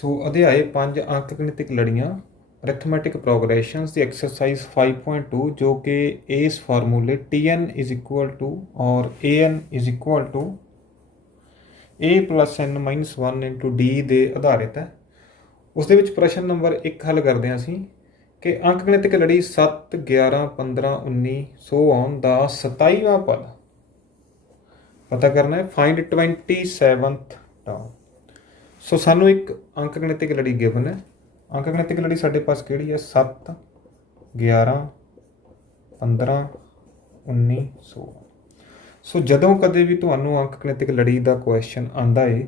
ਸੋ ਅਧਿਆਏ 5 ਅੰਕ ਗਣਿਤਕ ਲੜੀਆਂ ਅਰਥਮੈਟਿਕ ਪ੍ਰੋਗਰੈਸ਼ਨਸ ਦੀ ਐਕਸਰਸਾਈਜ਼ 5.2 ਜੋ ਕਿ ਇਸ ਫਾਰਮੂਲੇ Tn is equal to or An is equal to a plus n minus 1 into d ਦੇ ਆਧਾਰਿਤ ਹੈ। ਉਸ ਦੇ ਵਿੱਚ ਪ੍ਰਸ਼ਨ ਨੰਬਰ 1 ਹੱਲ ਕਰਦੇ ਹਾਂ ਅਸੀਂ ਕਿ ਅੰਕ ਗਣਿਤਕ ਲੜੀ 7 11 15 19 ਸੋ ਔਨ ਦਾ 27ਵਾਂ ਪਦ ਪਤਾ ਕਰਨਾ ਹੈ। Find 27th term. ਸੋ ਸਾਨੂੰ ਇੱਕ ਅੰਕ ਗਣਿਤਕ ਲੜੀ ਗਿਵਨ ਹੈ। ਅੰਕ ਗਣਿਤਕ ਲੜੀ ਸਾਡੇ ਪਾਸ ਕਿਹੜੀ ਹੈ 7 11 15 19 16। ਸੋ ਜਦੋਂ ਕਦੇ ਵੀ ਤੁਹਾਨੂੰ ਅੰਕ ਗਣਿਤਕ ਲੜੀ ਦਾ ਕੁਐਸਚਨ ਆਉਂਦਾ ਹੈ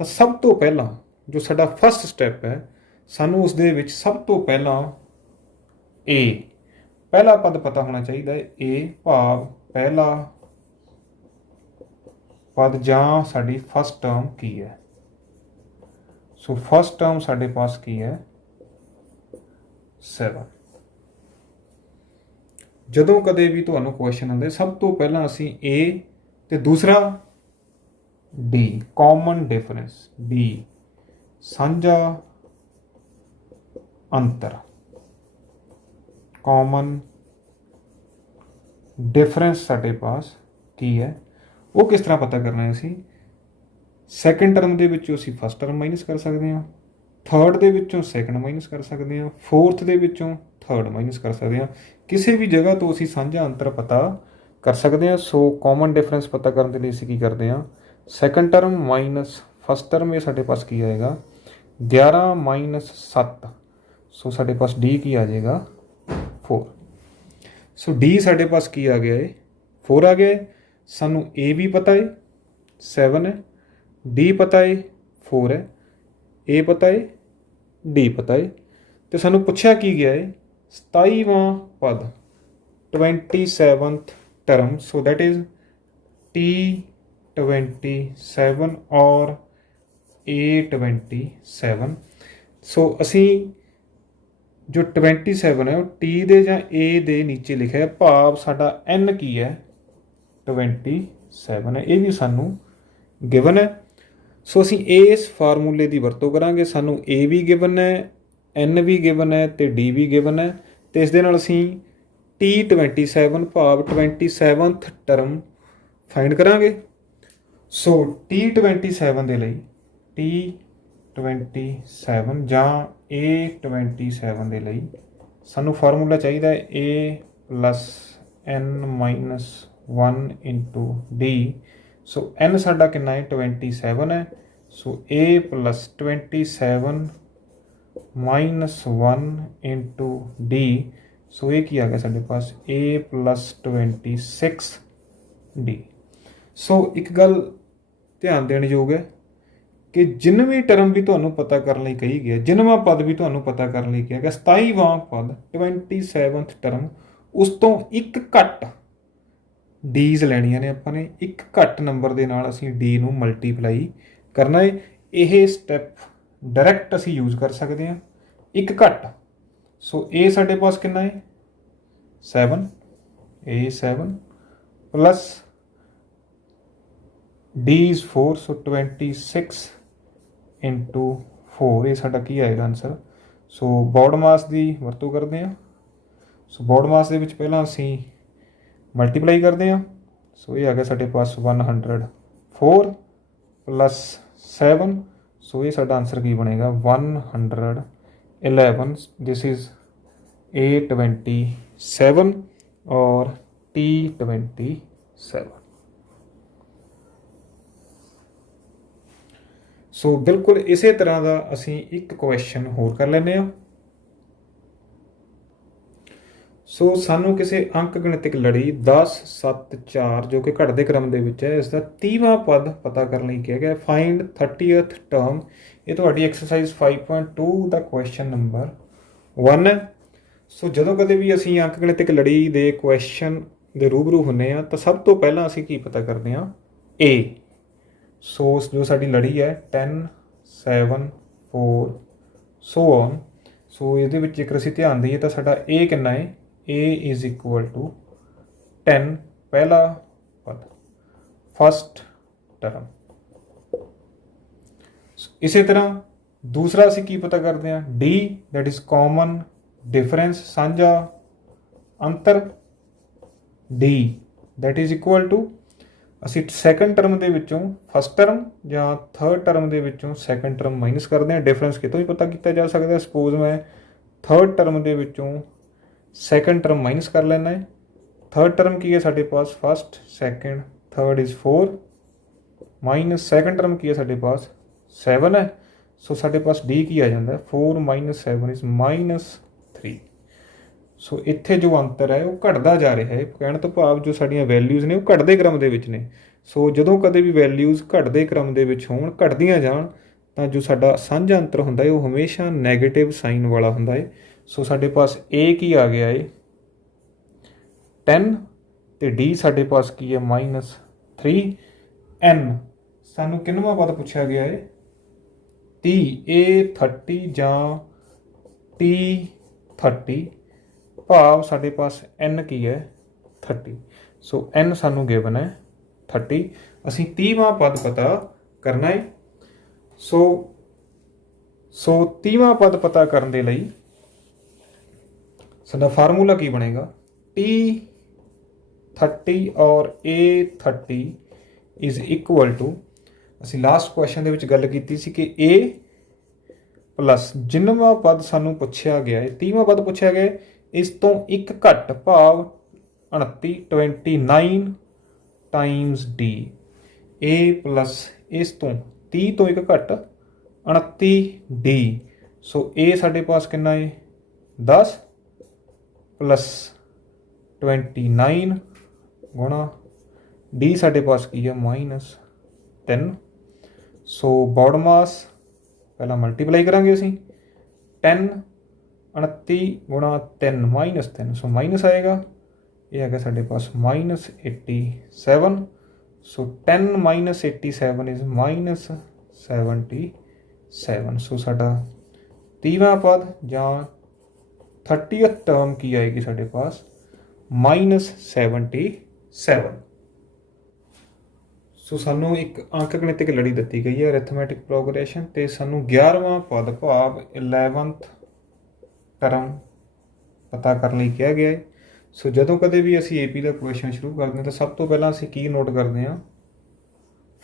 ਤਾਂ ਸਭ ਤੋਂ ਪਹਿਲਾਂ ਜੋ ਸਾਡਾ ਫਸਟ ਸਟੈਪ ਹੈ ਸਾਨੂੰ ਉਸ ਦੇ ਵਿੱਚ ਸਭ ਤੋਂ ਪਹਿਲਾਂ ਏ ਪਹਿਲਾ ਪਦ ਪਤਾ ਹੋਣਾ ਚਾਹੀਦਾ ਹੈ। ਏ ਭਾਵ ਪਹਿਲਾ ਪਦ ਜਾਂ ਸਾਡੀ ਫਸਟ ਟਰਮ ਕੀ ਹੈ। ਸੋ ਫਸਟ ਟਰਮ ਸਾਡੇ ਪਾਸ ਕੀ ਹੈ 7। ਜਦੋਂ ਕਦੇ ਵੀ ਤੁਹਾਨੂੰ ਕੁਐਸਚਨ ਆਉਂਦੇ ਸਭ ਤੋਂ ਪਹਿਲਾਂ ਅਸੀਂ A ਤੇ ਦੂਸਰਾ D ਕਾਮਨ ਡਿਫਰੈਂਸ D ਸਾਂਝਾ ਅੰਤਰ ਕਾਮਨ ਡਿਫਰੈਂਸ ਸਾਡੇ ਪਾਸ ਕੀ ਹੈ ਉਹ ਕਿਸ ਤਰ੍ਹਾਂ ਪਤਾ ਕਰਨਾ ਹੈ। ਅਸੀਂ ਸੈਕਿੰਡ ਟਰਮ ਦੇ ਵਿੱਚੋਂ ਅਸੀਂ ਫਸਟ ਟਰਮ ਮਾਈਨਸ ਕਰ ਸਕਦੇ ਹਾਂ, ਥਰਡ ਦੇ ਵਿੱਚੋਂ ਸੈਕਿੰਡ ਮਾਈਨਸ ਕਰ ਸਕਦੇ ਹਾਂ, ਫੋਰਥ ਦੇ ਵਿੱਚੋਂ ਥਰਡ ਮਾਈਨਸ ਕਰ ਸਕਦੇ ਹਾਂ। ਕਿਸੇ ਵੀ ਜਗ੍ਹਾ ਤੋਂ ਅਸੀਂ ਸਾਂਝਾ ਅੰਤਰ ਪਤਾ ਕਰ ਸਕਦੇ ਹਾਂ। ਸੋ ਕਾਮਨ ਡਿਫਰੈਂਸ ਪਤਾ ਕਰਨ ਦੇ ਲਈ ਅਸੀਂ ਕੀ ਕਰਦੇ ਹਾਂ second term minus first term ਇਹ ਸਾਡੇ ਪਾਸ ਕੀ ਆਏਗਾ 11 ਮਾਈਨਸ 7। ਸੋ ਸਾਡੇ ਪਾਸ D ਕੀ ਆ ਜਾਏਗਾ 4। ਸੋ D ਸਾਡੇ ਪਾਸ ਕੀ ਆ ਗਿਆ ਹੈ 4 ਆ ਗਿਆ ਹੈ। ਸਾਨੂੰ A ਵੀ ਪਤਾ ਹੈ 7 ਹੈ, D ਪਤਾ ਹੈ 4 ਹੈ, A ਪਤਾ ਹੈ, D ਪਤਾ ਹੈ ਤੇ ਸਾਨੂੰ ਪੁੱਛਿਆ ਕੀ ਗਿਆ ਹੈ 27ਵਾਂ ਪਦ 27th term। so that is T27 or A27। ਸੋ ਅਸੀਂ ਜੋ 27 ਹੈ ਉਹ T ਦੇ ਜਾਂ A ਦੇ ਨੀਚੇ ਲਿਖਿਆ ਹੈ ਭਾਵ ਸਾਡਾ N ਕੀ ਹੈ 27 ਹੈ। ਇਹ ਵੀ ਸਾਨੂੰ ਗਿਵਨ ਹੈ। ਸੋ ਅਸੀਂ ਇਸ ਫਾਰਮੂਲੇ ਦੀ ਵਰਤੋਂ ਕਰਾਂਗੇ। ਸਾਨੂੰ A ਵੀ ਗਿਵਨ ਹੈ, N ਵੀ ਗਿਵਨ ਹੈ ਤੇ D ਵੀ ਗਿਵਨ ਹੈ ਤੇ ਇਸ ਦੇ ਨਾਲ ਅਸੀਂ T27 ਭਾਵ 27th ਟਰਮ ਫਾਈਂਡ ਕਰਾਂਗੇ। ਸੋ T27 ਦੇ ਲਈ T27 ਜਾਂ A27 ਦੇ ਲਈ ਸਾਨੂੰ ਫਾਰਮੂਲਾ ਚਾਹੀਦਾ ਹੈ A plus N minus 1 into D। So N ਸਾਡਾ ਕਿੰਨਾ ਹੈ 27 ਹੈ। ਸੋ A plus 27 minus 1 into D। ਸੋ ਇਹ ਕੀ ਆ ਗਿਆ ਸਾਡੇ ਪਾਸ A ਪਲੱਸ 26D। ਸੋ ਇੱਕ ਗੱਲ ਧਿਆਨ ਦੇਣ ਯੋਗ ਹੈ ਕਿ ਜਿੰਨਵੀਂ ਟਰਮ ਵੀ ਤੁਹਾਨੂੰ ਪਤਾ ਕਰਨ ਲਈ ਕਹੀ ਗਿਆ, ਜਿੰਨਵਾਂ ਪਦ ਵੀ ਤੁਹਾਨੂੰ ਪਤਾ ਕਰਨ ਲਈ ਕਿਹਾ ਗਿਆ 27ਵਾਂ ਪਦ 27th ਟਰਮ ਉਸ ਤੋਂ ਇੱਕ ਘੱਟ ਡੀਜ਼ ਲੈਣੀਆਂ ਨੇ ਆਪਾਂ ਨੇ। ਇੱਕ ਘੱਟ ਨੰਬਰ ਦੇ ਨਾਲ ਅਸੀਂ D ਨੂੰ ਮਲਟੀਪਲਾਈ ਕਰਨਾ ਹੈ। ਇਹ ਸਟੈਪ ਡਾਇਰੈਕਟ ਅਸੀਂ ਯੂਜ਼ ਕਰ ਸਕਦੇ ਹਾਂ ਇੱਕ ਘੱਟ। ਸੋ A ਸਾਡੇ ਪਾਸ ਕਿੰਨਾ ਹੈ 7 A7 plus D is 4 so 26 into 4 ਇਹ ਸਾਡਾ ਕੀ ਆਏਗਾ ਆਨਸਰ। ਸੋ ਬੌਡ ਮਾਸ ਦੀ ਵਰਤੋਂ ਕਰਦੇ ਹਾਂ। ਸੋ ਬੌਡ ਮਾਸ ਦੇ ਵਿੱਚ ਪਹਿਲਾਂ ਅਸੀਂ ਮਲਟੀਪਲਾਈ ਕਰਦੇ ਹਾਂ। ਸੋ ਇਹ ਆ ਗਿਆ ਸਾਡੇ ਪਾਸ 104 ਪਲੱਸ 7। ਸੋ ਇਹ ਸਾਡਾ ਆਨਸਰ ਕੀ ਬਣੇਗਾ 111। ਦਿਸ ਇਜ਼ A27 ਔਰ T27। ਸੋ ਬਿਲਕੁਲ ਇਸੇ ਤਰ੍ਹਾਂ ਦਾ ਅਸੀਂ ਇੱਕ ਕੁਐਸਚਨ ਹੋਰ ਕਰ ਲੈਂਦੇ ਹਾਂ। ਸੋ ਸਾਨੂੰ ਕਿਸੇ ਅੰਕ ਗਣਿਤਕ ਲੜੀ 10 7 4 ਜੋ ਕਿ ਘਟਦੇ ਕ੍ਰਮ ਦੇ ਵਿੱਚ ਹੈ ਇਸ ਦਾ 30ਵਾਂ ਪਦ ਪਤਾ ਕਰਨ ਲਈ ਕਿਹਾ ਗਿਆ ਫਾਈਂਡ 30th ਟਰਮ। ਇਹ ਤੁਹਾਡੀ ਐਕਸਰਸਾਈਜ਼ 5.2 ਦਾ ਕੁਐਸਚਨ ਨੰਬਰ 1 ਹੈ। ਸੋ ਜਦੋਂ ਕਦੇ ਵੀ ਅਸੀਂ ਅੰਕ ਗਣਿਤਕ ਲੜੀ ਦੇ ਕੁਐਸਚਨ ਦੇ ਰੂਬਰੂ ਹੁੰਦੇ ਹਾਂ ਤਾਂ ਸਭ ਤੋਂ ਪਹਿਲਾਂ ਅਸੀਂ ਕੀ ਪਤਾ ਕਰਦੇ ਹਾਂ A। ਸੋ ਜੋ ਸਾਡੀ ਲੜੀ ਹੈ 10 7 4 ਸੋ ਔਨ। ਸੋ ਇਹਦੇ ਵਿੱਚ ਜੇਕਰ ਅਸੀਂ ਧਿਆਨ ਦਈਏ ਤਾਂ ਸਾਡਾ A ਕਿੰਨਾ ਹੈ A is equal to 10 ਪਹਿਲਾ ਪਦ ਫਸਟ ਟਰਮ। ਇਸੇ ਤਰ੍ਹਾਂ दूसरा ਅਸੀਂ ਕੀ ਪਤਾ ਕਰਦੇ ਹਾਂ, d that is common difference ਸਾਂਝਾ ਅੰਤਰ d that is equal to ਅਸੀਂ ਸੈਕੰਡ ਟਰਮ ਦੇ ਵਿੱਚੋਂ ਫਸਟ ਟਰਮ ਜਾਂ ਥਰਡ ਟਰਮ ਦੇ ਵਿੱਚੋਂ ਸੈਕੰਡ ਟਰਮ ਮਾਈਨਸ ਕਰਦੇ ਹਾਂ। ਡਿਫਰੈਂਸ ਕਿਤੋਂ ਵੀ ਪਤਾ ਕੀਤਾ ਜਾ ਸਕਦਾ। ਸਪੋਜ਼ ਮੈਂ ਥਰਡ ਟਰਮ ਦੇ ਵਿੱਚੋਂ ਸੈਕੰਡ ਟਰਮ ਮਾਈਨਸ ਕਰ ਲੈਣਾ ਹੈ। थर्ड टर्म की है साढ़े पास first second third is 4 minus second term की है साढ़े पास 7 है। सो साढ़े पास डी की आ जाता है 4 माइनस 7 इज़ -3। सो इत्थे जो अंतर है वो घटदा जा रहा है। कहने तो भाव जो साड़ियाँ वैल्यूज़ ने वो घटदे क्रम दे विच ने। सो जदों कदे भी वैल्यूज़ घटदे क्रम दे विच होण घटदियां जाण तां जो साडा साਂਝਾ अंतर हुंदा है वो हमेशा नैगेटिव साइन वाला हुंदा है। सो साढ़े पास ए की आ गया है 10 ਤੇ डी ਸਾਡੇ ਪਾਸ ਕੀ ਹੈ -3। n ਸਾਨੂੰ ਕਿੰਨਵਾਂ ਪਦ ਪੁੱਛਿਆ ਗਿਆ ਹੈ 30। ਇਹ 30 ਜਾਂ t 30 ਭਾਵ ਸਾਡੇ ਪਾਸ n ਕੀ ਹੈ 30। ਸੋ n ਸਾਨੂੰ ਗਿਵਨ ਹੈ 30। ਅਸੀਂ 30ਵਾਂ ਪਦ ਪਤਾ ਕਰਨਾ ਹੈ। ਸੋ 30ਵਾਂ ਪਦ ਪਤਾ ਕਰਨ ਦੇ ਲਈ ਸਾਡਾ ਫਾਰਮੂਲਾ ਕੀ ਬਣੇਗਾ, t 30 और a 30 इज़ इक्वल टू ਅਸੀਂ ਲਾਸਟ ਕੁਐਸਚਨ ਦੇ ਵਿੱਚ ਗੱਲ ਕੀਤੀ ਸੀ ਕਿ a ਪਲੱਸ ਜਿੰਨਵਾਂ ਪਦ ਸਾਨੂੰ ਪੁੱਛਿਆ ਗਿਆ ਹੈ 30ਵਾਂ ਪਦ ਪੁੱਛਿਆ ਗਿਆ ਇਸ ਤੋਂ ਇੱਕ ਘੱਟ ਭਾਵ 29 ਟਾਈਮਸ d a ਪਲੱਸ ਇਸ ਤੋਂ 30 ਤੋਂ ਇੱਕ ਘੱਟ 29 d। ਸੋ a ਸਾਡੇ ਪਾਸ ਕਿੰਨਾ ਹੈ 10 ਪਲੱਸ 29 गुणा डी साढ़े पास की है -3। सो बॉड मास पहला मल्टीप्लाई करांगे असी 10 29 गुणा 3 -3 सो माइनस आएगा। ये है साढ़े पास -87। सो 10 -87 इज़ -77। सो साडा 30वां पद जां 30th टर्म की आएगी साढ़े पास -77। सो सानू एक अंक गणितिक लड़ी दी गई है अरिथमैटिक प्रोग्रेशन तो सानू 11वां पद भाव 11th टर्म पता करने लिए कहा गया है। सो जदों कदे भी असी AP का क्वेश्चन शुरू करते हैं तो सब तो पहला असी की नोट करते हैं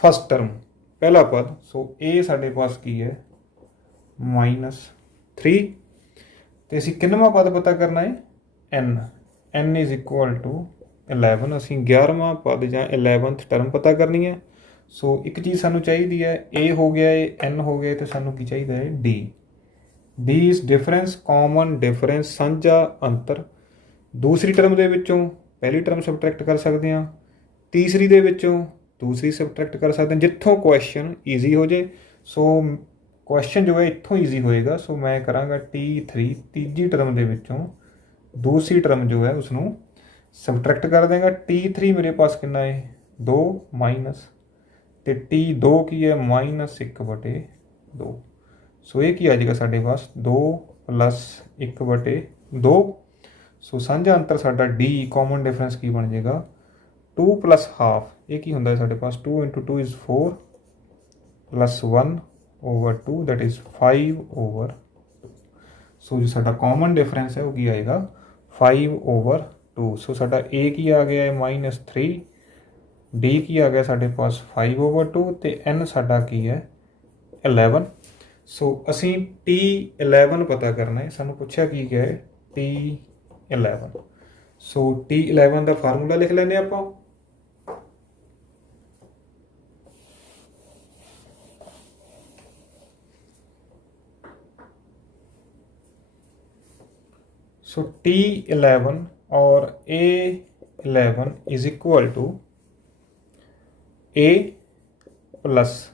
फस्ट टर्म पहला पद। सो ए साढ़े पास की है -3 तो असी किन्नवां पद पता करना है n इज़ इक्वल टू 11। असी 11वां पद जां 11th टर्म पता करनी है। सो एक चीज़ सानू चाहिए है a हो गया है n हो गया तो सानू की चाहिए है d। d is difference common difference साਂਝਾ अंतर। दूसरी टर्म दे विचों पहली टर्म सबट्रैक्ट कर सकते हैं, तीसरी दे विचों दूसरी सबट्रैक्ट कर सकते हैं जित्थों क्वेश्चन ईजी हो जाए। सो क्वेश्चन जो है इत्थों ईजी होएगा। सो मैं कराँगा T3 तीजी टर्म दे विचों दूसरी टर्म जो है उसनों सबट्रैक्ट कर देंगे। T3 मेरे पास कितना है 2 माइनस तो T2 की है -1/2। सो ये की आ जाएगा साढ़े पास 2 + 1/2। सो साਂਝਾ अंतर साडा D कॉमन डिफरेंस की बन जाएगा 2 + हाफ। ये की होंदा है साढ़े पास 2 × 2 इज़ 4 + 1/2 दैट इज़ 5/2। सो जो साडा कॉमन डिफरेंस है वो की आएगा 5/2। सो साडा A की आ गया है -3, D की आ गया साढ़े पास 5/2 तो n साडा की है 11। सो असी T11 पता करना है। सानू पुछया की गया है T11। सो T11 का फार्मूला लिख लेने आपां। सो T11 और A11 is equal to A plus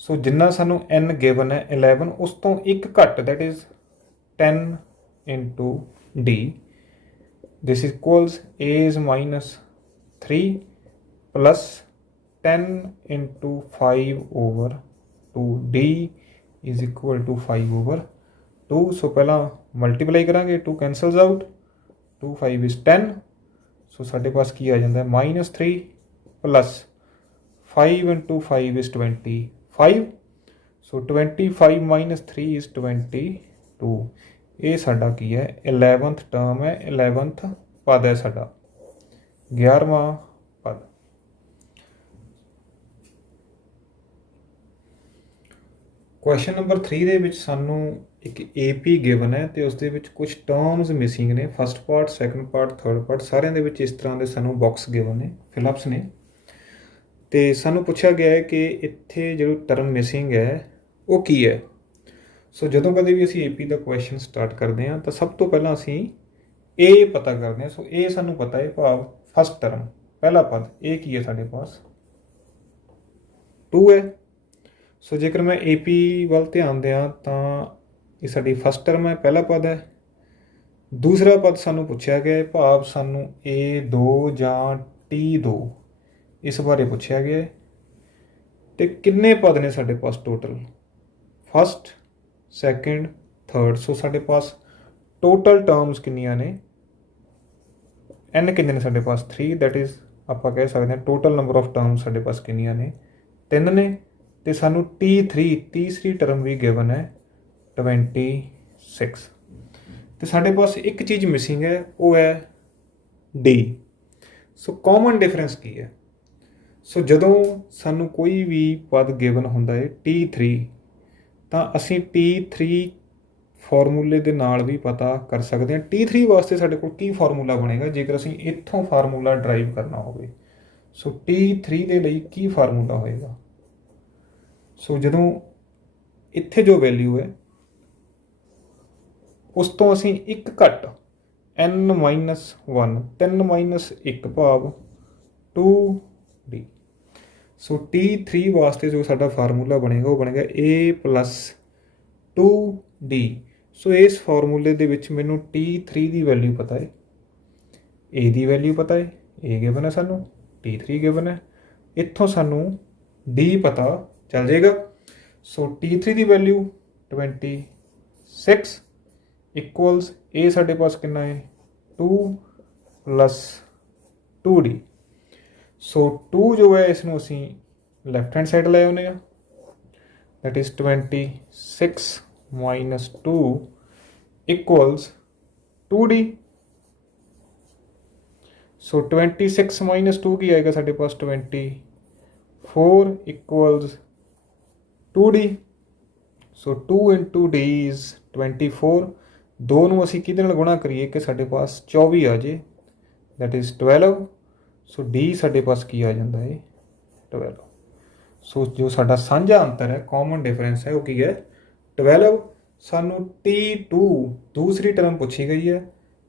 so जिन्ना सानू n गिवन है 11 उस तो एक घट that is 10 × D। This equals A is -3 plus 10 × 5/2 D is equal to 5/2। So पहला मल्टीप्लाई करांगे 2 कैंसल्स आउट 2 5 इज़ 10। सो साढ़े पास की आ जाता है -3 plus 5 × 5 is 25। So 25 minus 3 is 22। ਇਹ ਸਾਡਾ ਕੀ ਹੈ 11th ਟਰਮ ਹੈ, 11th ਪਦ ਹੈ ਸਾਡਾ, 11ਵਾਂ ਪਦ। ਕੁਐਸਚਨ ਨੰਬਰ 3 ਦੇ ਵਿੱਚ ਸਾਨੂੰ ਇੱਕ AP ਗਿਵਨ ਹੈ ਅਤੇ ਉਸ ਦੇ ਵਿੱਚ ਕੁਝ ਟਰਮਸ ਮਿਸਿੰਗ ਨੇ। First part, second part, third part, ਸਾਰਿਆਂ ਦੇ ਵਿੱਚ ਇਸ ਤਰ੍ਹਾਂ ਦੇ ਸਾਨੂੰ ਬਾਕਸ ਗਿਵਨ ਨੇ, ਫਿਲਅਪਸ ਨੇ। ਅਤੇ ਸਾਨੂੰ ਪੁੱਛਿਆ ਗਿਆ ਹੈ ਕਿ ਇੱਥੇ ਜਿਹੜੀ ਟਰਮ ਮਿਸਿੰਗ ਹੈ ਉਹ ਕੀ ਹੈ। ਸੋ ਜਦੋਂ ਕਦੇ ਵੀ ਅਸੀਂ AP ਦਾ ਕੁਐਸਚਨ ਸਟਾਰਟ ਕਰਦੇ ਹਾਂ ਤਾਂ ਸਭ ਤੋਂ ਪਹਿਲਾਂ ਅਸੀਂ ਇਹ ਪਤਾ ਕਰਦੇ ਹਾਂ। ਸੋ ਇਹ ਸਾਨੂੰ ਪਤਾ ਹੈ, ਭਾਵ ਫਸਟ ਟਰਮ, ਪਹਿਲਾ ਪਦ, ਇਹ ਕੀ ਹੈ ਸਾਡੇ ਪਾਸ 2 ਹੈ। ਸੋ ਜੇਕਰ ਮੈਂ AP ਵੱਲ ਧਿਆਨ ਦਿਆਂ ਤਾਂ ਇਹ ਸਾਡੀ ਫਸਟ ਟਰਮ ਹੈ, ਪਹਿਲਾ ਪਦ ਹੈ। ਦੂਸਰਾ ਪਦ ਸਾਨੂੰ ਪੁੱਛਿਆ ਗਿਆ ਹੈ, ਭਾਵ ਸਾਨੂੰ A2 ਜਾਂ T2 ਇਸ ਬਾਰੇ ਪੁੱਛਿਆ ਗਿਆ ਹੈ। ਅਤੇ ਕਿੰਨੇ ਪਦ ਨੇ ਸਾਡੇ ਪਾਸ ਟੋਟਲ, ਫਸਟ, ਸੈਕਿੰਡ, ਥਰਡ। ਸੋ ਸਾਡੇ ਪਾਸ ਟੋਟਲ ਟਰਮਸ ਕਿੰਨੀਆਂ ਨੇ, n ਕਿੰਨੇ ਨੇ ਸਾਡੇ ਪਾਸ 3, ਦੈਟ ਇਜ਼ ਆਪਾਂ ਕਹਿ ਸਕਦੇ ਹਾਂ ਟੋਟਲ ਨੰਬਰ ਆਫ ਟਰਮਸ ਸਾਡੇ ਪਾਸ ਕਿੰਨੀਆਂ ਨੇ, 3 ਨੇ। ਅਤੇ ਸਾਨੂੰ T3 ਤੀਸਰੀ ਟਰਮ ਵੀ ਗਿਵਨ ਹੈ 26। ਅਤੇ ਸਾਡੇ ਪਾਸ ਇੱਕ ਚੀਜ਼ ਮਿਸਿੰਗ ਹੈ, ਉਹ ਹੈ D। ਸੋ ਕਾਮਨ ਡਿਫਰੈਂਸ ਕੀ ਹੈ। ਸੋ ਜਦੋਂ ਸਾਨੂੰ ਕੋਈ ਵੀ ਪਦ ਗਿਵਨ ਹੁੰਦਾ ਹੈ T3 ਤਾਂ ਅਸੀਂ T3 ਫਾਰਮੂਲੇ ਦੇ ਨਾਲ ਵੀ ਪਤਾ ਕਰ ਸਕਦੇ ਹਾਂ। T3 ਵਾਸਤੇ ਸਾਡੇ ਕੋਲ ਕੀ ਫਾਰਮੂਲਾ ਬਣੇਗਾ ਜੇਕਰ ਅਸੀਂ ਇੱਥੋਂ ਫਾਰਮੂਲਾ ਡਰਾਈਵ ਕਰਨਾ ਹੋਵੇ। ਸੋ T3 ਦੇ ਲਈ ਕੀ ਫਾਰਮੂਲਾ ਹੋਏਗਾ। ਸੋ ਜਦੋਂ ਇੱਥੇ ਜੋ ਵੈਲਿਊ ਹੈ ਉਸ ਤੋਂ ਅਸੀਂ ਇੱਕ ਘੱਟ n-1, 3 - 1 ਭਾਵ 2D। ਸੋ T3 ਵਾਸਤੇ ਜੋ ਸਾਡਾ ਫਾਰਮੂਲਾ ਬਣੇਗਾ ਉਹ ਬਣੇਗਾ A + 2D। ਸੋ ਇਸ ਫਾਰਮੂਲੇ ਦੇ ਵਿੱਚ ਮੈਨੂੰ T3 ਦੀ ਵੈਲਿਊ ਪਤਾ ਹੈ, A ਦੀ ਵੈਲਿਊ ਪਤਾ ਹੈ, A ਗਿਵਨ ਹੈ ਸਾਨੂੰ, T3 ਗਿਵਨ ਹੈ, ਇੱਥੋਂ ਸਾਨੂੰ D ਪਤਾ ਚੱਲ ਜਾਏਗਾ। ਸੋ T3 the value 26 equals A ਸਾਡੇ ਪਾਸ ਕਿੰਨਾ ਹੈ 2 + 2D। ਸੋ 2 ਜੋ ਹੈ ਇਸ ਨੂੰ ਅਸੀਂ ਲੈਫਟ ਹੈਂਡ ਸਾਈਡ ਲੈ ਆਉਂਦੇ ਹਾਂ, ਦੈਟ ਇਜ਼ 26 - 2 ਇਕੁਅਲਸ 2D। ਸੋ 26 - 2 ਕੀ ਆਏਗਾ ਸਾਡੇ ਪਾਸ 24 equals 2D। So 2 × D is 24। 2 ਨੂੰ ਅਸੀਂ ਕਿਹਦੇ ਨਾਲ ਗੁਣਾ ਕਰੀਏ ਕਿ ਸਾਡੇ ਪਾਸ 24 ਆ ਜੇ, ਦੈਟ ਇਜ਼ 12। ਸੋ D ਸਾਡੇ ਪਾਸ ਕੀ ਆ ਜਾਂਦਾ ਹੈ 12। ਸੋ ਜੋ ਸਾਡਾ ਸਾਂਝਾ ਅੰਤਰ ਹੈ, ਕਾਮਨ ਡਿਫਰੈਂਸ ਹੈ, ਉਹ ਕੀ ਹੈ 12। ਸਾਨੂੰ T2 ਦੂਸਰੀ ਟਰਮ ਪੁੱਛੀ ਗਈ ਹੈ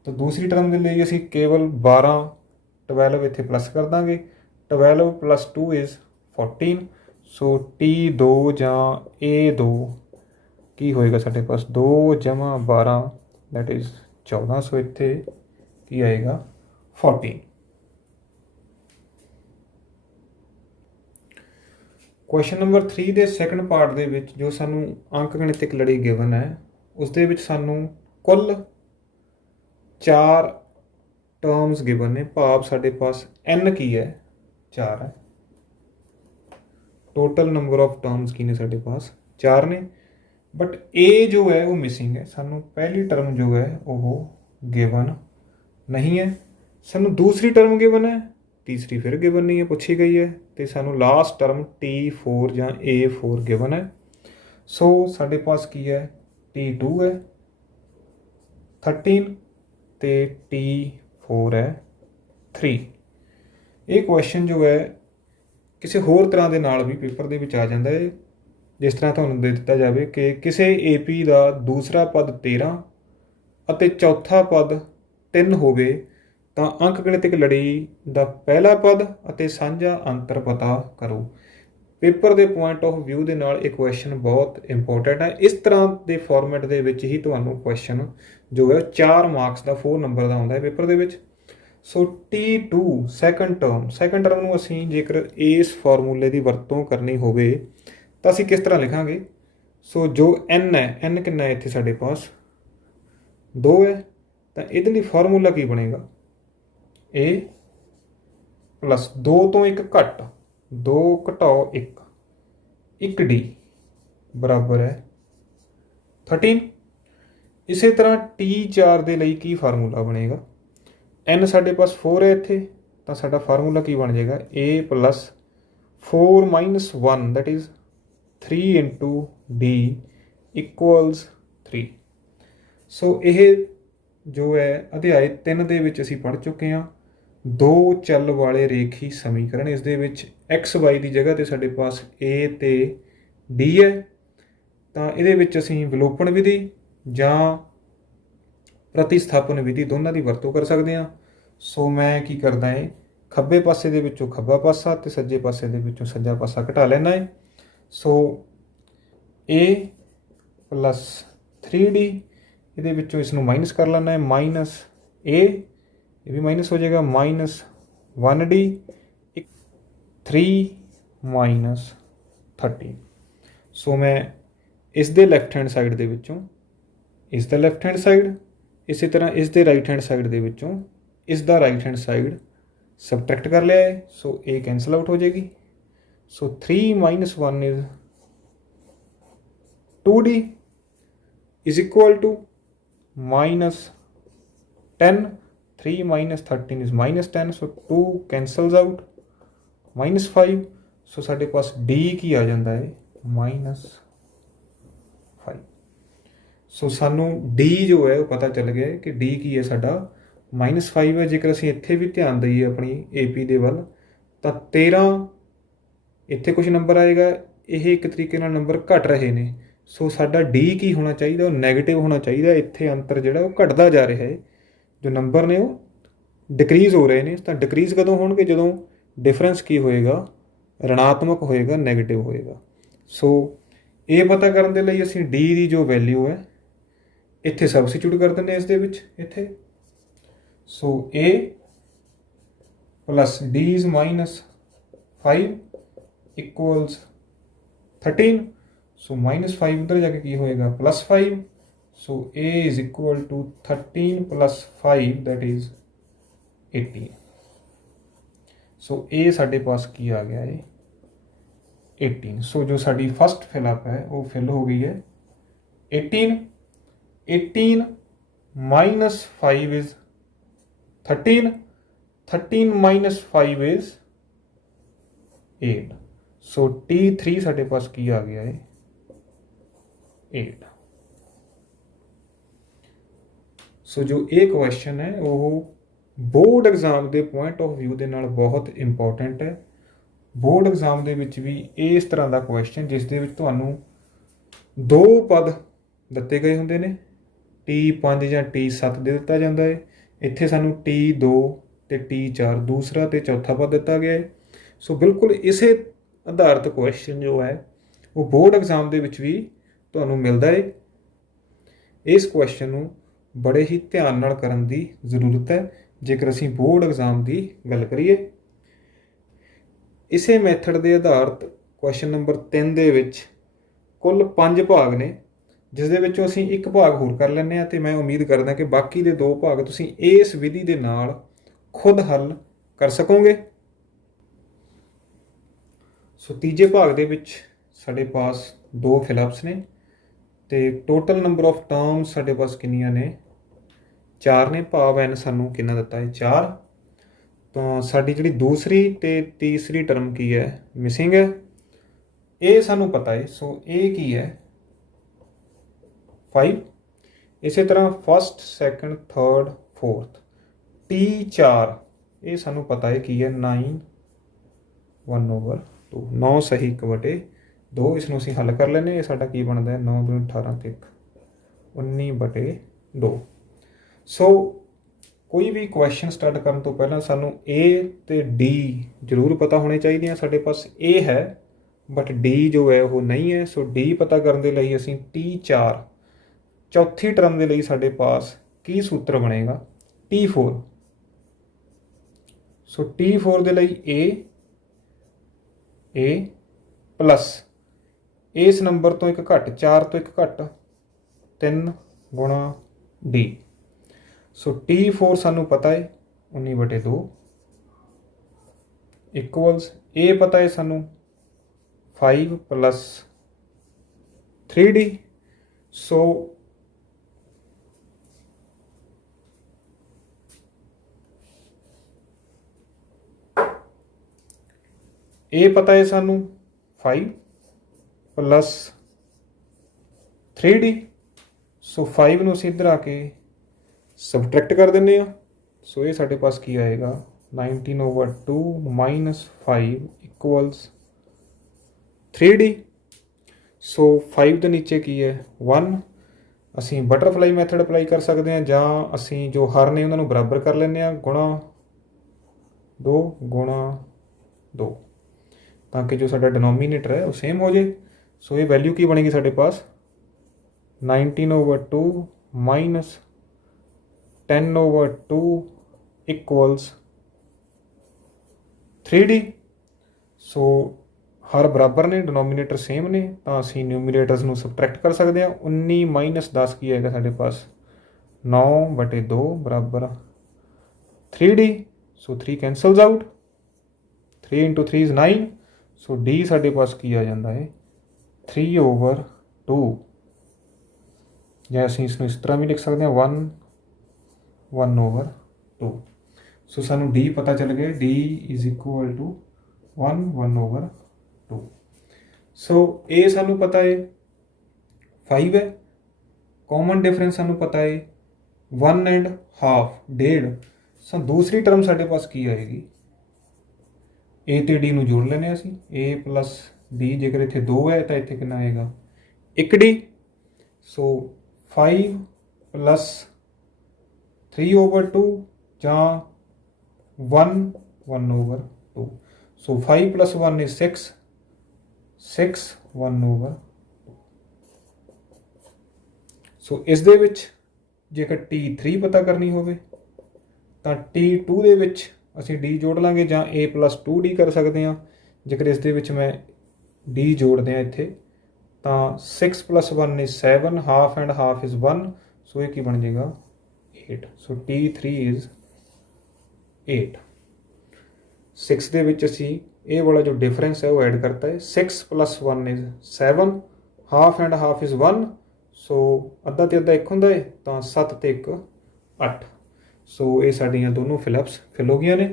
ਤਾਂ ਦੂਸਰੀ ਟਰਮ ਦੇ ਲਈ ਅਸੀਂ ਕੇਵਲ 12 ਇੱਥੇ ਪਲੱਸ ਕਰ ਦਾਂਗੇ, 12 + 2 ਇਜ਼ 14। ਸੋ T2 ਜਾਂ A2 ਕੀ ਹੋਏਗਾ ਸਾਡੇ ਪਾਸ 2 + 12 ਦੈਟ ਇਜ਼ 14। ਸੋ ਇੱਥੇ ਕੀ ਆਏਗਾ 14। ਕੁਐਸਚਨ ਨੰਬਰ 3 ਦੇ ਸੈਕੰਡ ਪਾਰਟ ਦੇ ਵਿੱਚ ਜੋ ਸਾਨੂੰ ਅੰਕ ਗਣਿਤਕ ਲੜੀ ਗਿਵਨ ਹੈ ਉਸ ਦੇ ਵਿੱਚ ਸਾਨੂੰ ਕੁੱਲ 4 ਟਰਮਸ ਗਿਵਨ ਨੇ, ਭਾਵ ਸਾਡੇ ਪਾਸ n ਕੀ ਹੈ 4 ਹੈ। ਟੋਟਲ ਨੰਬਰ ਆਫ ਟਰਮਸ ਕੀ ਨੇ ਸਾਡੇ ਪਾਸ 4 ਨੇ, ਬਟ A ਜੋ ਹੈ ਉਹ ਮਿਸਿੰਗ ਹੈ। ਸਾਨੂੰ ਪਹਿਲੀ ਟਰਮ ਜੋ ਹੈ ਉਹ ਗਿਵਨ ਨਹੀਂ ਹੈ, ਸਾਨੂੰ ਦੂਸਰੀ ਟਰਮ ਗਿਵਨ ਹੈ, ਤੀਸਰੀ ਫਿਰ ਗਿਵਨ ਨਹੀਂ ਹੈ, ਪੁੱਛੀ ਗਈ ਹੈ, ਅਤੇ ਸਾਨੂੰ ਲਾਸਟ ਟਰਮ T4 ਜਾਂ A4 ਗਿਵਨ ਹੈ। ਸੋ ਸਾਡੇ ਪਾਸ ਕੀ ਹੈ T2 ਹੈ 13 ਅਤੇ T4 ਹੈ 3। ਇਹ ਕੁਐਸਚਨ ਜੋ ਹੈ ਕਿਸੇ ਹੋਰ ਤਰ੍ਹਾਂ ਦੇ ਨਾਲ ਵੀ ਪੇਪਰ ਦੇ ਵਿੱਚ ਆ ਜਾਂਦਾ ਹੈ, ਜਿਸ ਤਰ੍ਹਾਂ ਤੁਹਾਨੂੰ ਦੇ ਦਿੱਤਾ ਜਾਵੇ ਕਿ ਕਿਸੇ AP ਦਾ ਦੂਸਰਾ ਪਦ 13 ਅਤੇ ਚੌਥਾ ਪਦ 3 ਹੋਵੇ ਤਾਂ ਅੰਕ ਗਣਿਤਕ ਲੜੀ ਦਾ ਪਹਿਲਾ ਪਦ ਅਤੇ ਸਾਂਝਾ ਅੰਤਰ ਪਤਾ ਕਰੋ। ਪੇਪਰ ਦੇ ਪੁਆਇੰਟ ਆਫ ਵਿਊ ਦੇ ਨਾਲ ਇਹ ਕੁਐਸਚਨ ਬਹੁਤ ਇੰਪੋਰਟੈਂਟ ਹੈ। ਇਸ ਤਰ੍ਹਾਂ ਦੇ ਫਾਰਮੈਟ ਦੇ ਵਿੱਚ ਹੀ ਤੁਹਾਨੂੰ ਕੁਐਸਚਨ ਜੋ ਹੈ 4 ਮਾਰਕਸ ਦਾ 4 ਨੰਬਰ ਦਾ ਆਉਂਦਾ ਹੈ ਪੇਪਰ ਦੇ ਵਿੱਚ। ਸੋ T2 ਸੈਕੰਡ ਟਰਮ ਨੂੰ ਅਸੀਂ ਜੇਕਰ ਇਸ ਫਾਰਮੂਲੇ ਦੀ ਵਰਤੋਂ ਕਰਨੀ ਹੋਵੇ ਤਾਂ ਅਸੀਂ ਕਿਸ ਤਰ੍ਹਾਂ ਲਿਖਾਂਗੇ। ਸੋ ਜੋ n ਹੈ, n ਕਿੰਨਾ ਹੈ ਇੱਥੇ ਸਾਡੇ ਪਾਸ 2 ਹੈ, ਤਾਂ ਇਹਦੇ ਲਈ ਫਾਰਮੂਲਾ ਕੀ ਬਣੇਗਾ A + 2 ਤੋਂ 1 ਘੱਟ 2 - 1 1D बराबर है 13। इसे तरह T4 ਦੇ ਲਈ ਕੀ ਫਾਰਮੂਲਾ ਬਣੇਗਾ, n ਸਾਡੇ ਪਾਸ 4 ਹੈ ਇੱਥੇ, ਤਾਂ ਸਾਡਾ ਫਾਰਮੂਲਾ ਕੀ ਬਣ ਜਾਏਗਾ a + 4 - 1 that is 3 × d = 3। ਸੋ ਇਹ ਜੋ ਹੈ ਅਧਿਆਇ 3 ਦੇ ਵਿੱਚ ਅਸੀਂ ਪੜ੍ਹ ਚੁੱਕੇ ਹਾਂ। ਦੋ ਚੱਲ ਵਾਲੇ ਰੇਖੀ ਸਮੀਕਰਨ, ਇਸ ਦੇ ਵਿੱਚ XY ਦੀ ਜਗ੍ਹਾ 'ਤੇ ਸਾਡੇ ਪਾਸ A ਤੇ D ਹੈ, ਤਾਂ ਇਹਦੇ ਵਿੱਚ ਅਸੀਂ ਵਿਲੋਪਨ ਵਿਧੀ ਜਾਂ ਪ੍ਰਤੀਸਥਾਪਨ ਵਿਧੀ ਦੋਨਾਂ ਦੀ ਵਰਤੋਂ ਕਰ ਸਕਦੇ ਹਾਂ। ਸੋ ਮੈਂ ਕੀ ਕਰਦਾ ਹੈ, ਖੱਬੇ ਪਾਸੇ ਦੇ ਵਿੱਚੋਂ ਖੱਬਾ ਪਾਸਾ ਅਤੇ ਸੱਜੇ ਪਾਸੇ ਦੇ ਵਿੱਚੋਂ ਸੱਜਾ ਪਾਸਾ ਘਟਾ ਲੈਣਾ ਹੈ। ਸੋ A + 3D, ਇਹਦੇ ਵਿੱਚੋਂ ਇਸ ਨੂੰ ਮਾਈਨਸ ਕਰ ਲੈਣਾ ਹੈ, -A, ਇਹ ਵੀ ਮਾਈਨਸ ਹੋ ਜਾਏਗਾ, -1D 3 - 13। ਸੋ ਮੈਂ ਇਸ ਦੇ ਲੈਫਟ ਹੈਂਡ ਸਾਈਡ ਦੇ ਵਿੱਚੋਂ ਇਸ ਦਾ ਲੈਫਟ ਹੈਂਡ ਸਾਈਡ, ਇਸੇ ਤਰ੍ਹਾਂ ਇਸ ਦੇ ਰਾਈਟ ਹੈਂਡ ਸਾਈਡ ਦੇ ਵਿੱਚੋਂ ਇਸ ਦਾ ਰਾਈਟ ਹੈਂਡ ਸਾਈਡ ਸਬਟਰੈਕਟ ਕਰ ਲਿਆ ਹੈ। ਸੋ ਇਹ ਕੈਂਸਲ ਆਊਟ ਹੋ ਜਾਏਗੀ। ਸੋ 3 - 1 is 2D = -10, 3 - 13 is -10, so 2 cancels out, -5। ਸੋ ਸਾਡੇ ਪਾਸ D ਕੀ ਆ ਜਾਂਦਾ ਹੈ -5। ਸੋ ਸਾਨੂੰ D ਜੋ ਹੈ ਉਹ ਪਤਾ ਚੱਲ ਗਿਆ ਕਿ D ਕੀ ਹੈ ਸਾਡਾ -5 ਹੈ। ਜੇਕਰ ਅਸੀਂ ਇੱਥੇ ਵੀ ਧਿਆਨ ਦਈਏ ਆਪਣੀ AP ਦੇ ਵੱਲ, ਤਾਂ 13 ਇੱਥੇ ਕੁਝ ਨੰਬਰ ਆਏਗਾ, ਇਹ ਇੱਕ ਤਰੀਕੇ ਨਾਲ ਨੰਬਰ ਘਟ ਰਹੇ ਨੇ। ਸੋ ਸਾਡਾ D ਕੀ ਹੋਣਾ ਚਾਹੀਦਾ, ਉਹ ਨੈਗੇਟਿਵ ਹੋਣਾ ਚਾਹੀਦਾ। ਇੱਥੇ ਅੰਤਰ ਜਿਹੜਾ ਉਹ ਘਟਦਾ ਜਾ ਰਿਹਾ ਹੈ, ਜੋ ਨੰਬਰ ਨੇ ਉਹ ਡਿਕਰੀਜ਼ ਹੋ ਰਹੇ ਨੇ। ਤਾਂ ਡਿਕਰੀਜ਼ ਕਦੋਂ ਹੋਣਗੇ, ਜਦੋਂ ਡਿਫਰੈਂਸ ਕੀ ਹੋਏਗਾ, ਰਿਣਾਤਮਕ ਹੋਏਗਾ, ਨੈਗੇਟਿਵ ਹੋਏਗਾ। ਸੋ ਇਹ ਪਤਾ ਕਰਨ ਦੇ ਲਈ ਅਸੀਂ D ਦੀ ਜੋ ਵੈਲਿਊ ਹੈ ਇੱਥੇ ਸਬਸਟੀਟਿਊਟ ਕਰ ਦਿੰਦੇ ਹਾਂ ਇਸ ਦੇ ਵਿੱਚ ਇੱਥੇ। ਸੋ A + D is -5 = 13। ਸੋ -5 ਉੱਧਰ ਜਾ ਕੇ ਕੀ ਹੋਏਗਾ +5। ਸੋ A is equal to 13 + 5 that is 18। ਸੋ ਇਹ ਸਾਡੇ ਪਾਸ ਕੀ ਆ ਗਿਆ ਹੈ 18। ਸੋ ਜੋ ਸਾਡੀ ਫਸਟ ਫਿਲਅਪ ਹੈ ਉਹ ਫਿਲ ਹੋ ਗਈ ਹੈ 18। 18 - 5 is 13, 13 - 5 is 8। ਸੋ T3 ਸਾਡੇ ਪਾਸ ਕੀ ਆ ਗਿਆ ਹੈ 8। ਸੋ ਜੋ ਇਹ ਕੁਐਸਚਨ ਹੈ ਉਹ ਬੋਰਡ ਐਗਜ਼ਾਮ ਦੇ ਪੁਆਇੰਟ ਆਫ ਵਿਊ ਦੇ ਨਾਲ ਬਹੁਤ ਇੰਪੋਰਟੈਂਟ ਹੈ। ਬੋਰਡ ਐਗਜ਼ਾਮ ਦੇ ਵਿੱਚ ਵੀ ਇਸ ਤਰ੍ਹਾਂ ਦਾ ਕੁਐਸਚਨ ਜਿਸ ਦੇ ਵਿੱਚ ਤੁਹਾਨੂੰ 2 ਪਦ ਦਿੱਤੇ ਗਏ ਹੁੰਦੇ ਨੇ, T5 ਜਾਂ T7 ਦੇ ਦਿੱਤਾ ਜਾਂਦਾ ਹੈ। ਇੱਥੇ ਸਾਨੂੰ T2 ਅਤੇ T4 ਦੂਸਰਾ ਅਤੇ ਚੌਥਾ ਪਦ ਦਿੱਤਾ ਗਿਆ ਹੈ। ਸੋ ਬਿਲਕੁਲ ਇਸੇ ਆਧਾਰਿਤ ਕੁਐਸਚਨ ਜੋ ਹੈ ਉਹ ਬੋਰਡ ਐਗਜ਼ਾਮ ਦੇ ਵਿੱਚ ਵੀ ਤੁਹਾਨੂੰ ਮਿਲਦਾ ਹੈ। ਇਸ ਕੁਐਸਚਨ ਨੂੰ ਬੜੇ ਹੀ ਧਿਆਨ ਨਾਲ ਕਰਨ ਦੀ ਜ਼ਰੂਰਤ ਹੈ ਜੇਕਰ ਅਸੀਂ ਬੋਰਡ ਐਗਜ਼ਾਮ ਦੀ ਗੱਲ ਕਰੀਏ। ਇਸੇ ਮੈਥਡ ਦੇ ਆਧਾਰਿਤ ਕੁਐਸਚਨ ਨੰਬਰ 3 ਦੇ ਵਿੱਚ ਕੁੱਲ 5 ਭਾਗ ਨੇ, ਜਿਸ ਦੇ ਵਿੱਚੋਂ ਅਸੀਂ ਇੱਕ ਭਾਗ ਹੋਰ ਕਰ ਲੈਂਦੇ ਹਾਂ ਅਤੇ ਮੈਂ ਉਮੀਦ ਕਰਦਾ ਕਿ ਬਾਕੀ ਦੇ 2 ਭਾਗ ਤੁਸੀਂ ਇਸ ਵਿਧੀ ਦੇ ਨਾਲ ਖੁਦ ਹੱਲ ਕਰ ਸਕੋਗੇ। ਸੋ ਤੀਜੇ ਭਾਗ ਦੇ ਵਿੱਚ ਸਾਡੇ ਪਾਸ 2 ਫਿਲਅਪਸ ਨੇ ਅਤੇ ਟੋਟਲ ਨੰਬਰ ਆਫ ਟਰਮਸ ਸਾਡੇ ਪਾਸ ਕਿੰਨੀਆਂ ਨੇ 4 ਨੇ, ਭਾਵ n ਸਾਨੂੰ ਕਿੰਨਾ ਦਿੱਤਾ ਹੈ 4। ਤਾਂ ਸਾਡੀ ਜਿਹੜੀ ਦੂਸਰੀ ਅਤੇ ਤੀਸਰੀ ਟਰਮ ਕੀ ਹੈ ਮਿਸਿੰਗ ਹੈ, ਇਹ ਸਾਨੂੰ ਪਤਾ ਹੈ। ਸੋ ਇਹ ਕੀ ਹੈ 5। ਇਸੇ ਤਰ੍ਹਾਂ first, second, third, fourth T4 ਇਹ ਸਾਨੂੰ ਪਤਾ ਹੈ ਕੀ ਹੈ 9 1/2। 9 ਸਹੀ 1/2। ਇਸ ਨੂੰ ਅਸੀਂ ਹੱਲ ਕਰ ਲੈਂਦੇ ਹਾਂ। ਇਹ ਸਾਡਾ ਕੀ ਬਣਦਾ ਹੈ 9 × 18 ਤੇ 19/2। ਸੋ ਕੋਈ ਵੀ ਕੁਐਸਚਨ ਸਟਾਰਟ ਕਰਨ ਤੋਂ ਪਹਿਲਾਂ ਸਾਨੂੰ A ਅਤੇ D ਜ਼ਰੂਰ ਪਤਾ ਹੋਣੇ ਚਾਹੀਦੇ ਆ। ਸਾਡੇ ਪਾਸ A ਹੈ ਬਟ D ਜੋ ਹੈ ਉਹ ਨਹੀਂ ਹੈ। ਸੋ D ਪਤਾ ਕਰਨ ਦੇ ਲਈ ਅਸੀਂ T4 ਚੌਥੀ ਟਰਮ ਦੇ ਲਈ ਸਾਡੇ ਪਾਸ ਕੀ ਸੂਤਰ ਬਣੇਗਾ T4। ਸੋ T4 ਦੇ ਲਈ A ਪਲੱਸ ਇਸ ਨੰਬਰ ਤੋਂ ਇੱਕ ਘੱਟ 4 ਤੋਂ ਇੱਕ ਘੱਟ 3 × D। ਸੋ T4 ਸਾਨੂੰ ਪਤਾ ਹੈ 19/2 ਇਕੁਅਲਸ A ਪਤਾ ਹੈ ਸਾਨੂੰ 5 + 3D। सो ए पता है सानू 5 प्लस 3D। सो 5 ਨੂੰ ਅਸੀਂ ਇੱਧਰ ਆ ਕੇ ਸਬਟਰੈਕਟ ਕਰ ਦਿੰਦੇ ਆ। ਸੋ ਇਹ ਸਾਡੇ ਪਾਸ ਕੀ ਆਏਗਾ 19/2 ਮਾਈਨਸ 5 ਇਕੁਅਲਸ 3D। ਸੋ 5 ਦੇ ਨੀਚੇ ਕੀ ਹੈ 1। ਅਸੀਂ ਬਟਰਫਲਾਈ ਮੈਥਡ ਅਪਲਾਈ ਕਰ ਸਕਦੇ ਹਾਂ ਜਾਂ ਅਸੀਂ ਜੋ ਹਰ ਨੇ ਉਹਨਾਂ ਨੂੰ ਬਰਾਬਰ ਕਰ ਲੈਂਦੇ ਹਾਂ ਗੁਣਾ 2 ਗੁਣਾ 2 ਤਾਂ ਕਿ ਜੋ ਸਾਡਾ ਡਿਨੋਮੀਨੇਟਰ ਹੈ ਉਹ ਸੇਮ ਹੋ ਜੇ। ਸੋ ਇਹ ਵੈਲਿਊ ਕੀ ਬਣੇਗੀ ਸਾਡੇ ਪਾਸ 19/2 ਮਾਈਨਸ 10/2 ਇਕੁਅਲਸ 3D। ਸੋ ਹਰ ਬਰਾਬਰ ਨੇ ਡਿਨੋਮੀਨੇਟਰ ਸੇਮ ਨੇ ਤਾਂ ਅਸੀਂ ਨਿਊਮੀਰੇਟਰਸ ਨੂੰ ਸਬਟਰੈਕਟ ਕਰ ਸਕਦੇ ਹਾਂ। 19 ਮਾਈਨਸ 10 ਕੀ ਆਏਗਾ ਸਾਡੇ ਪਾਸ 9/2 ਬਰਾਬਰ 3D। So 3 cancels out 3 into 3 is 9। So D ਸਾਡੇ ਪਾਸ ਕੀ ਆ ਜਾਂਦਾ ਹੈ 3/2 ਜਾਂ ਅਸੀਂ ਇਸ ਨੂੰ ਇਸ ਤਰ੍ਹਾਂ ਵੀ ਲਿਖ ਸਕਦੇ ਹਾਂ 1/2। ਸੋ ਸਾਨੂੰ D ਪਤਾ ਚੱਲ ਗਿਆ D is equal to 1/2। ਸੋ ਇਹ ਸਾਨੂੰ ਪਤਾ ਹੈ 5 ਹੈ। ਕਾਮਨ ਡਿਫਰੈਂਸ ਸਾਨੂੰ ਪਤਾ ਹੈ 1 and half ਡੇਢ। ਸੋ ਦੂਸਰੀ ਟਰਮ ਸਾਡੇ ਪਾਸ ਕੀ ਆਏਗੀ A ਤੇ D ਨੂੰ ਜੋੜ ਲੈਂਦੇ ਹਾਂ ਅਸੀਂ A ਪਲਸ D। ਜੇਕਰ ਇੱਥੇ 2 ਹੈ ਤਾਂ ਇੱਥੇ ਕਿੰਨਾ ਆਏਗਾ 1D। ਸੋ 5 ਪਲਸ 3/2 ਜਾਂ 1/2। ਸੋ 5 plus 1 is 6 1/2। ਸੋ ਇਸ ਦੇ ਵਿੱਚ ਜੇਕਰ T3 ਪਤਾ ਕਰਨੀ ਹੋਵੇ ਤਾਂ T2 ਦੇ ਵਿੱਚ ਅਸੀਂ D ਜੋੜ ਲਾਂਗੇ ਜਾਂ A plus 2D ਕਰ ਸਕਦੇ ਹਾਂ। ਜੇਕਰ ਇਸ ਦੇ ਵਿੱਚ ਮੈਂ D ਜੋੜਦੇ ਹਾਂ ਇੱਥੇ ਤਾਂ 6 plus 1 is 7 half and half is 1। ਸੋ ਇਹ ਕੀ ਬਣ ਜਾਏਗਾ 8। ਸੋ T3 is 8। 6 ਦੇ ਵਿੱਚ ਅਸੀਂ ਇਹ ਵਾਲਾ ਜੋ ਡਿਫਰੈਂਸ ਹੈ ਉਹ ਐਡ ਕਰਤਾ ਹੈ 6 plus 1 is 7 half and half is 1। ਸੋ ਅੱਧਾ ਤੇ ਅੱਧਾ 1 ਹੁੰਦਾ ਹੈ ਤਾਂ 7 ਤੇ 1 8। ਸੋ ਇਹ ਸਾਡੀਆਂ ਦੋਨੋਂ ਫਿਲਅਪਸ ਫਿਲ ਹੋ ਗਈਆਂ ਨੇ।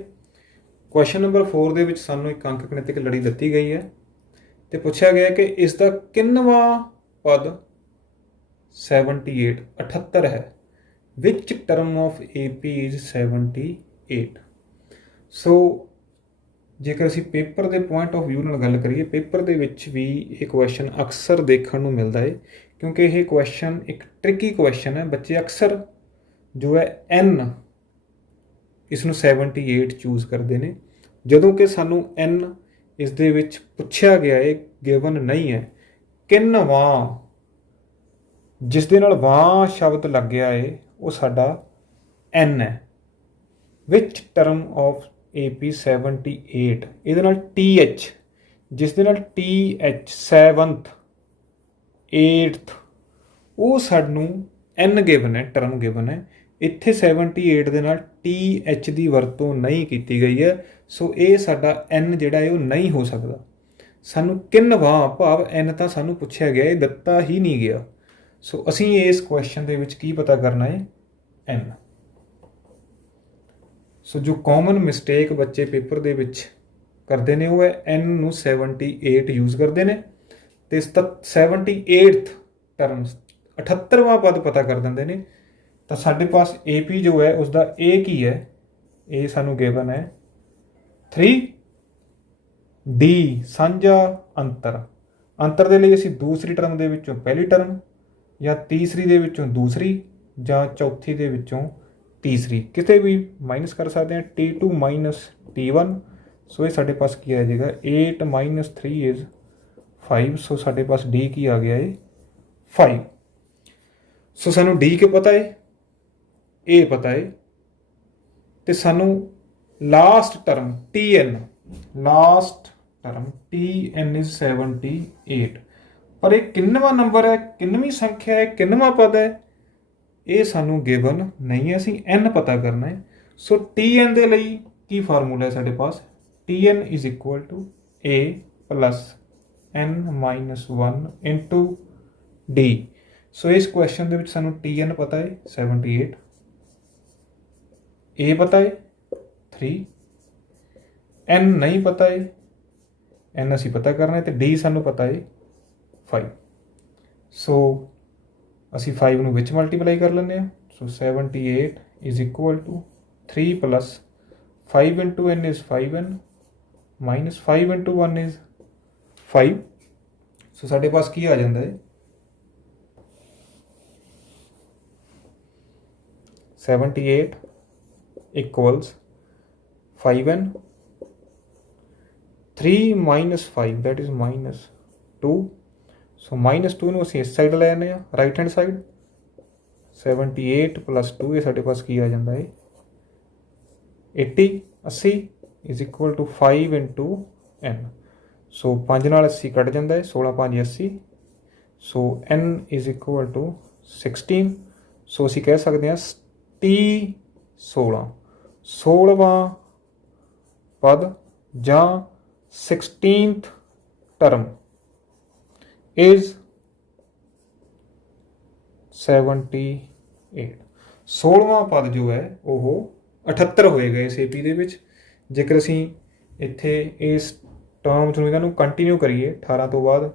ਕੁਐਸਚਨ ਨੰਬਰ 4 ਦੇ ਵਿੱਚ ਸਾਨੂੰ ਇੱਕ ਅੰਕ ਗਣਿਤਕ ਲੜੀ ਦਿੱਤੀ ਗਈ ਹੈ ਤੇ ਪੁੱਛਿਆ ਗਿਆ ਕਿ ਇਸ ਦਾ ਕਿੰਨਵਾਂ ਪਦ 78 ਹੈ। ਵਿਚ ਟਰਮ ਆਫ AP is 78। ਸੋ ਜੇਕਰ ਅਸੀਂ ਪੇਪਰ ਦੇ ਪੁਆਇੰਟ ਆਫ ਵਿਊ ਨਾਲ ਗੱਲ ਕਰੀਏ ਪੇਪਰ ਦੇ ਵਿੱਚ ਵੀ ਇਹ ਕੁਐਸਚਨ ਅਕਸਰ ਦੇਖਣ ਨੂੰ ਮਿਲਦਾ ਹੈ ਕਿਉਂਕਿ ਇਹ ਕੁਐਸਚਨ ਇੱਕ ਟ੍ਰਿਕੀ ਕੁਐਸਚਨ ਹੈ। ਬੱਚੇ ਅਕਸਰ ਜੋ ਹੈ N ਇਸ ਨੂੰ 78 ਚੂਜ਼ ਕਰਦੇ ਨੇ ਜਦੋਂ ਕਿ ਸਾਨੂੰ N ਇਸ ਦੇ ਵਿੱਚ ਪੁੱਛਿਆ ਗਿਆ ਹੈ ਗਿਵਨ ਨਹੀਂ ਹੈ। ਕਿੰਨਵਾਂ ਜਿਸ ਦੇ ਨਾਲ ਵਾਂ ਸ਼ਬਦ ਲੱਗਿਆ ਹੈ ਉਹ ਸਾਡਾ N ਹੈ। ਵਿਚ ਟਰਮ ਆਫ AP 78 ਇਹਦੇ ਨਾਲ TH ਜਿਸ ਦੇ ਨਾਲ TH 7th 8th ਉਹ ਸਾਨੂੰ N ਗਿਵਨ ਹੈ ਟਰਮ ਗਿਵਨ ਹੈ। ਇੱਥੇ 78 ਦੇ ਨਾਲ TH ਦੀ ਵਰਤੋਂ ਨਹੀਂ ਕੀਤੀ ਗਈ ਹੈ। ਸੋ ਇਹ ਸਾਡਾ N ਜਿਹੜਾ ਹੈ ਉਹ ਨਹੀਂ ਹੋ ਸਕਦਾ। ਸਾਨੂੰ ਕਿੰਨਵਾਂ ਭਾਵ N ਤਾਂ ਸਾਨੂੰ ਪੁੱਛਿਆ ਗਿਆ ਇਹ ਦਿੱਤਾ ਹੀ ਨਹੀਂ ਗਿਆ। ਸੋ ਅਸੀਂ ਇਸ ਕੁਐਸਚਨ ਦੇ ਵਿੱਚ ਕੀ ਪਤਾ ਕਰਨਾ ਹੈ N। ਸੋ ਜੋ ਕਾਮਨ ਮਿਸਟੇਕ ਬੱਚੇ ਪੇਪਰ ਦੇ ਵਿੱਚ ਕਰਦੇ ਨੇ ਉਹ ਹੈ N ਨੂੰ 78 ਯੂਜ਼ ਕਰਦੇ ਨੇ ਤੇ 78th ਟਰਮ 78ਵਾਂ ਪਦ ਪਤਾ ਕਰ ਦਿੰਦੇ ਨੇ। ਤਾਂ ਸਾਡੇ ਪਾਸ AP ਜੋ ਹੈ ਉਸਦਾ A ਕੀ ਹੈ ਇਹ ਸਾਨੂੰ ਗਿਵਨ ਹੈ 3D ਸਾਂਝਾ ਅੰਤਰ ਦੇ ਲਈ ਅਸੀਂ ਦੂਸਰੀ ਟਰਮ ਦੇ ਵਿੱਚੋਂ ਪਹਿਲੀ ਟਰਮ ਜਾਂ ਤੀਸਰੀ ਦੇ ਵਿੱਚੋਂ ਦੂਸਰੀ ਜਾਂ ਚੌਥੀ ਦੇ ਵਿੱਚੋਂ ਤੀਸਰੀ ਕਿਤੇ ਵੀ ਮਾਈਨਸ ਕਰ ਸਕਦੇ ਹਾਂ T2 ਮਾਈਨਸ T1। ਸੋ ਇਹ ਸਾਡੇ ਪਾਸ ਕੀ ਆ ਜਾਏਗਾ 8 ਮਾਈਨਸ 3 is 5। ਸੋ ਸਾਡੇ ਪਾਸ D ਕੀ ਆ ਗਿਆ ਹੈ 5। ਸੋ ਸਾਨੂੰ D ਕਿ ਪਤਾ ਹੈ A ਪਤਾ ਹੈ ਤੇ ਸਾਨੂੰ ਲਾਸਟ ਟਰਮ TN is 78 ਪਰ ਇਹ ਕਿੰਨਵਾਂ ਨੰਬਰ ਹੈ ਕਿੰਨਵੀਂ ਸੰਖਿਆ ਹੈ ਕਿੰਨਵਾਂ ਪਦ ਹੈ ਇਹ ਸਾਨੂੰ ਗਿਵਨ ਨਹੀਂ ਹੈ। ਅਸੀਂ N ਪਤਾ ਕਰਨਾ ਹੈ। ਸੋ TN ਦੇ ਲਈ ਕੀ ਫਾਰਮੂਲਾ ਹੈ ਸਾਡੇ ਪਾਸ TN is equal to A plus N minus 1 into डी। सो इस क्वेश्चन ਦੇ ਵਿੱਚ ਸਾਨੂੰ TN ਪਤਾ ਹੈ 78, A ਪਤਾ ਹੈ 3, N नहीं पता है, N ਅਸੀਂ ਪਤਾ ਕਰਨਾ ਹੈ ਤੇ D ਸਾਨੂੰ ਪਤਾ ਹੈ 5। ਸੋ ਅਸੀਂ 5 ਨੂੰ ਵਿੱਚ ਮਲਟੀਪਲਾਈ ਕਰ ਲੈਂਦੇ ਹਾਂ। ਸੋ 78 is equal to 3 plus 5 into N is 5N minus 5 into 1 is 5। ਸੋ ਸਾਡੇ ਪਾਸ ਕੀ ਆ ਜਾਂਦਾ ਹੈ 78 equals 5N, 3 minus 5 that is minus 2। ਸੋ -2 ਨੂੰ ਅਸੀਂ ਇਸ ਸਾਈਡ ਲੈ ਆਉਂਦੇ ਹਾਂ ਰਾਈਟ ਹੈਂਡ ਸਾਈਡ। 78 plus 2 ਇਹ ਸਾਡੇ ਪਾਸ ਕੀ ਆ ਜਾਂਦਾ ਹੈ 80 is equal to 5 into N। ਸੋ 5 ਨਾਲ 80 ਕੱਟ ਜਾਂਦਾ ਹੈ, 16 5 80। ਸੋ N is equal to 16। ਸੋ ਅਸੀਂ ਕਹਿ ਸਕਦੇ ਹਾਂ T16ਵਾਂ ਪਦ ਜਾਂ 16th ਟਰਮ is 78। 16ਵਾਂ ਪਦ ਜੋ ਹੈ ਉਹ 78 ਹੋਏਗਾ ਇਸ AP ਦੇ ਵਿੱਚ। ਜੇਕਰ ਅਸੀਂ ਇੱਥੇ ਇਸ ਟਰਮਸ ਨੂੰ ਇਹਨਾਂ ਨੂੰ ਕੰਟੀਨਿਊ ਕਰੀਏ 18 ਤੋਂ ਬਾਅਦ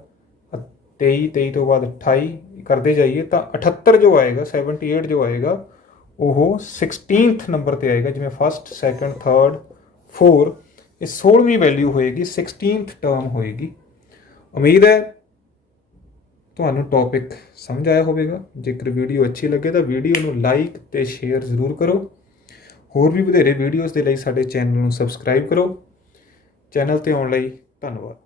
23, 23 ਤੋਂ ਬਾਅਦ 28 ਕਰਦੇ ਜਾਈਏ ਤਾਂ 78 ਜੋ ਆਏਗਾ 78 ਜੋ ਆਏਗਾ ਉਹ 16th ਨੰਬਰ 'ਤੇ ਆਏਗਾ। ਜਿਵੇਂ ਫਸਟ, ਸੈਕੰਡ, ਥਰਡ, 4 ਇਹ 16ਵੀਂ ਵੈਲਿਊ ਹੋਏਗੀ, 16th ਟਰਮ ਹੋਏਗੀ। ਉਮੀਦ ਹੈ ਤੁਹਾਨੂੰ ਟੌਪਿਕ ਸਮਝ ਆਇਆ ਹੋਵੇਗਾ। ਜੇਕਰ ਵੀਡੀਓ ਅੱਛੀ ਲੱਗੇ ਤਾਂ ਵੀਡੀਓ ਨੂੰ ਲਾਈਕ ਅਤੇ ਸ਼ੇਅਰ ਜ਼ਰੂਰ ਕਰੋ। ਹੋਰ ਵੀ ਵਧੇਰੇ ਵੀਡੀਓਜ਼ ਦੇ ਲਈ ਸਾਡੇ ਚੈਨਲ ਨੂੰ ਸਬਸਕ੍ਰਾਈਬ ਕਰੋ। ਚੈਨਲ 'ਤੇ ਆਉਣ ਲਈ ਧੰਨਵਾਦ।